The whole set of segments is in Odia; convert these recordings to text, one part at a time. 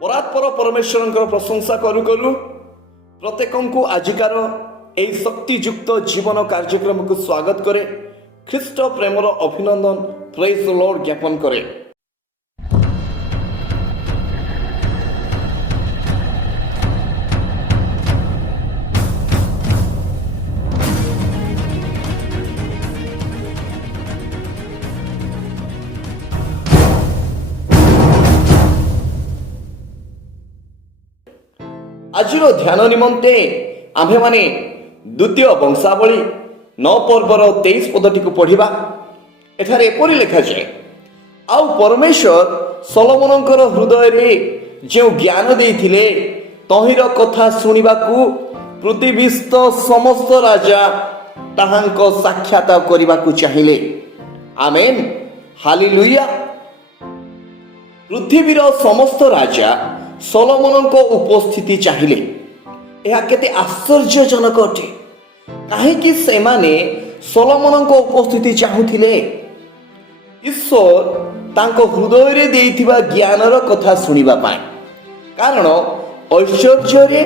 ପରାତ୍ପର ପରମେଶ୍ୱରଙ୍କର ପ୍ରଶଂସା କରୁ କରୁ ପ୍ରତ୍ୟେକଙ୍କୁ ଆଜିକାର ଏହି ଶକ୍ତିଯୁକ୍ତ ଜୀବନ କାର୍ଯ୍ୟକ୍ରମକୁ ସ୍ୱାଗତ କରେ। ଖ୍ରୀଷ୍ଟ ପ୍ରେମର ଅଭିନନ୍ଦନ ପ୍ରେଜ୍ ଦ ଲର୍ଡ ଜ୍ଞାପନ କରେ। ଆଜିର ଧ୍ୟାନ ନିମନ୍ତେ ଆମ୍ଭେମାନେ ଦ୍ୱିତୀୟ ବଂଶାବଳୀ 9 ପର୍ବର 23 ପଦଟିକୁ ପଢ଼ିବା। ଏଠାରେ ଏପରି ଲେଖାଯାଏ, ଆଉ ପରମେଶ୍ୱର ସଲୋମନଙ୍କର ହୃଦୟରେ ଯେଉଁ ଜ୍ଞାନ ଦେଇଥିଲେ ତହିଁର କଥା ଶୁଣିବାକୁ ପୃଥିବୀସ୍ଥ ସମସ୍ତ ରାଜା ତାହାଙ୍କ ସାକ୍ଷାତ କରିବାକୁ ଚାହିଁଲେ। ଆମେନ୍, ହାଲେଲୁୟା। ପୃଥିବୀର ସମସ୍ତ ରାଜା ସଲୋମନଙ୍କ ଉପସ୍ଥିତି ଚାହିଁଲେ। ଏହା କେତେ ଆଶ୍ଚର୍ଯ୍ୟଜନକ ଅଟେ। କାହିଁକି ସେମାନେ ସଲୋମନଙ୍କ ଉପସ୍ଥିତି ଚାହୁଁଥିଲେ? ଈଶ୍ୱର ତାଙ୍କ ହୃଦୟରେ ଦେଇଥିବା ଜ୍ଞାନର କଥା ଶୁଣିବା ପାଇଁ। କାରଣ ଐଶ୍ୱର୍ଯ୍ୟରେ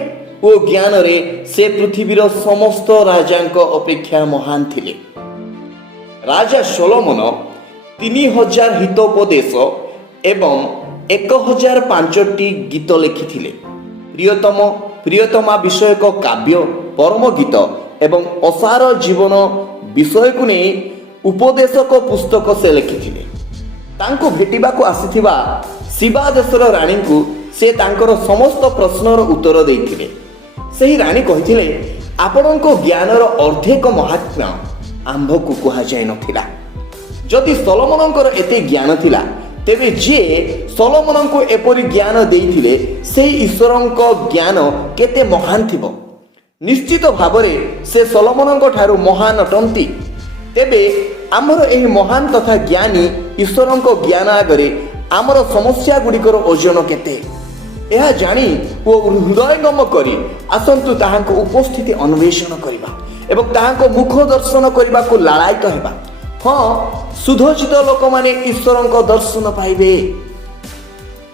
ଓ ଜ୍ଞାନରେ ସେ ପୃଥିବୀର ସମସ୍ତ ରାଜାଙ୍କ ଅପେକ୍ଷା ମହାନ ଥିଲେ। ରାଜା ସଲୋମନ 3000 ହିତୋପଦେଶ ଏବଂ 1005ଟି ଗୀତ ଲେଖିଥିଲେ। ପ୍ରିୟତମା ବିଷୟକ କାବ୍ୟ, ପରମ ଗୀତ ଏବଂ ଅସାର ଜୀବନ ବିଷୟକୁ ନେଇ ଉପଦେଶକ ପୁସ୍ତକ ସେ ଲେଖିଥିଲେ। ତାଙ୍କୁ ଭେଟିବାକୁ ଆସିଥିବା ଶିବା ଦେଶର ରାଣୀଙ୍କୁ ସେ ତାଙ୍କର ସମସ୍ତ ପ୍ରଶ୍ନର ଉତ୍ତର ଦେଇଥିଲେ। ସେହି ରାଣୀ କହିଥିଲେ, ଆପଣଙ୍କ ଜ୍ଞାନର ଅର୍ଦ୍ଧେକ ମହାତ୍ମ୍ୟ ଆମ୍ଭକୁ କୁହାଯାଇ ନଥିଲା। ଯଦି ସଲୋମନଙ୍କର ଏତେ ଜ୍ଞାନ ଥିଲା, ତେବେ ଯିଏ ସଲୋମନଙ୍କୁ ଏପରି ଜ୍ଞାନ ଦେଇଥିଲେ ସେହି ଈଶ୍ୱରଙ୍କ ଜ୍ଞାନ କେତେ ମହାନ ଥିବ। ନିଶ୍ଚିତ ଭାବରେ ସେ ସଲୋମନଙ୍କ ଠାରୁ ମହାନ ଅଟନ୍ତି। ତେବେ ଆମର ଏହି ମହାନ ତଥା ଜ୍ଞାନୀ ଈଶ୍ୱରଙ୍କ ଜ୍ଞାନ ଆଗରେ ଆମର ସମସ୍ୟା ଗୁଡ଼ିକର ଓଜନ କେତେ? ଏହା ଜାଣି ଓ ହୃଦୟଙ୍ଗମ କରି ଆସନ୍ତୁ ତାହାଙ୍କ ଉପସ୍ଥିତି ଅନ୍ୱେଷଣ କରିବା ଏବଂ ତାହାଙ୍କ ମୁଖ ଦର୍ଶନ କରିବାକୁ ଲାଳାୟିତ ହେବା। ହଁ, ସୁଧୋଚିତ ଲୋକମାନେ ଈଶ୍ୱରଙ୍କ ଦର୍ଶନ ପାଇବେ।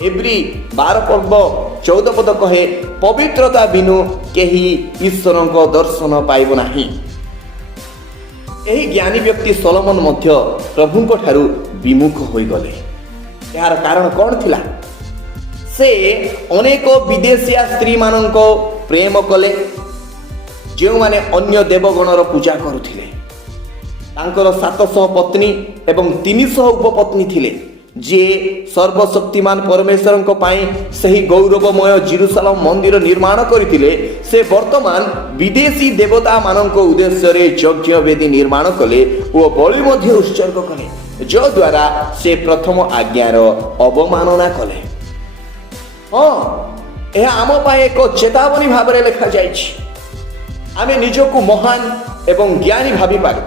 ଏବ୍ରୀ 12 ପର୍ବ 14 ପଦ କହେ, ପବିତ୍ରତା ବିନୁ କେହି ଈଶ୍ୱରଙ୍କ ଦର୍ଶନ ପାଇବ ନାହିଁ। ଏହି ଜ୍ଞାନୀ ବ୍ୟକ୍ତି ସଲୋମନ ମଧ୍ୟ ପ୍ରଭୁଙ୍କ ଠାରୁ ବିମୁଖ ହୋଇଗଲେ। ଏହାର କାରଣ କ'ଣ ଥିଲା? ସେ ଅନେକ ବିଦେଶିଆ ସ୍ତ୍ରୀମାନଙ୍କ ପ୍ରେମ କଲେ, ଯେଉଁମାନେ ଅନ୍ୟ ଦେବଗଣର ପୂଜା କରୁଥିଲେ। ତାଙ୍କର 700 ପତ୍ନୀ ଏବଂ 300 ଉପପତ୍ନୀ ଥିଲେ। ଯିଏ ସର୍ବଶକ୍ତିମାନ ପରମେଶ୍ୱରଙ୍କ ପାଇଁ ସେହି ଗୌରବମୟ ଜେରୁସାଲେମ ମନ୍ଦିର ନିର୍ମାଣ କରିଥିଲେ, ସେ ବର୍ତ୍ତମାନ ବିଦେଶୀ ଦେବତାମାନଙ୍କ ଉଦ୍ଦେଶ୍ୟରେ ଯଜ୍ଞ ବେଦୀ ନିର୍ମାଣ କଲେ ଓ ବଳି ମଧ୍ୟ ଉତ୍ସର୍ଗ କଲେ, ଯଦ୍ୱାରା ସେ ପ୍ରଥମ ଆଜ୍ଞାର ଅବମାନନା କଲେ। ହଁ, ଏହା ଆମ ପାଇଁ ଏକ ଚେତାବନୀ ଭାବରେ ଲେଖାଯାଇଛି। ଆମେ ନିଜକୁ ମହାନ ଏବଂ ଜ୍ଞାନୀ ଭାବିପାରୁ,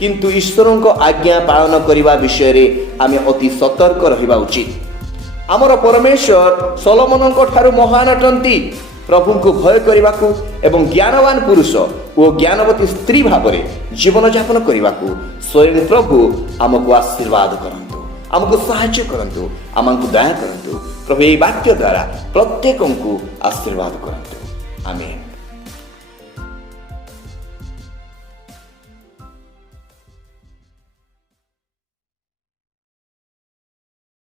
କିନ୍ତୁ ଈଶ୍ୱରଙ୍କ ଆଜ୍ଞା ପାଳନ କରିବା ବିଷୟରେ ଆମେ ଅତି ସତର୍କ ରହିବା ଉଚିତ। ଆମର ପରମେଶ୍ୱର ସଲୋମନଙ୍କ ଠାରୁ ମହାନ ଅଟନ୍ତି। ପ୍ରଭୁଙ୍କୁ ଭୟ କରିବାକୁ ଏବଂ ଜ୍ଞାନବାନ ପୁରୁଷ ଓ ଜ୍ଞାନବତୀ ସ୍ତ୍ରୀ ଭାବରେ ଜୀବନଯାପନ କରିବାକୁ ସ୍ୱୟଂ ପ୍ରଭୁ ଆମକୁ ଆଶୀର୍ବାଦ କରନ୍ତୁ, ଆମକୁ ସାହାଯ୍ୟ କରନ୍ତୁ, ଆମକୁ ଦୟା କରନ୍ତୁ। ପ୍ରଭୁ ଏହି ବାକ୍ୟ ଦ୍ୱାରା ପ୍ରତ୍ୟେକଙ୍କୁ ଆଶୀର୍ବାଦ କରନ୍ତୁ। ଆମେନ୍।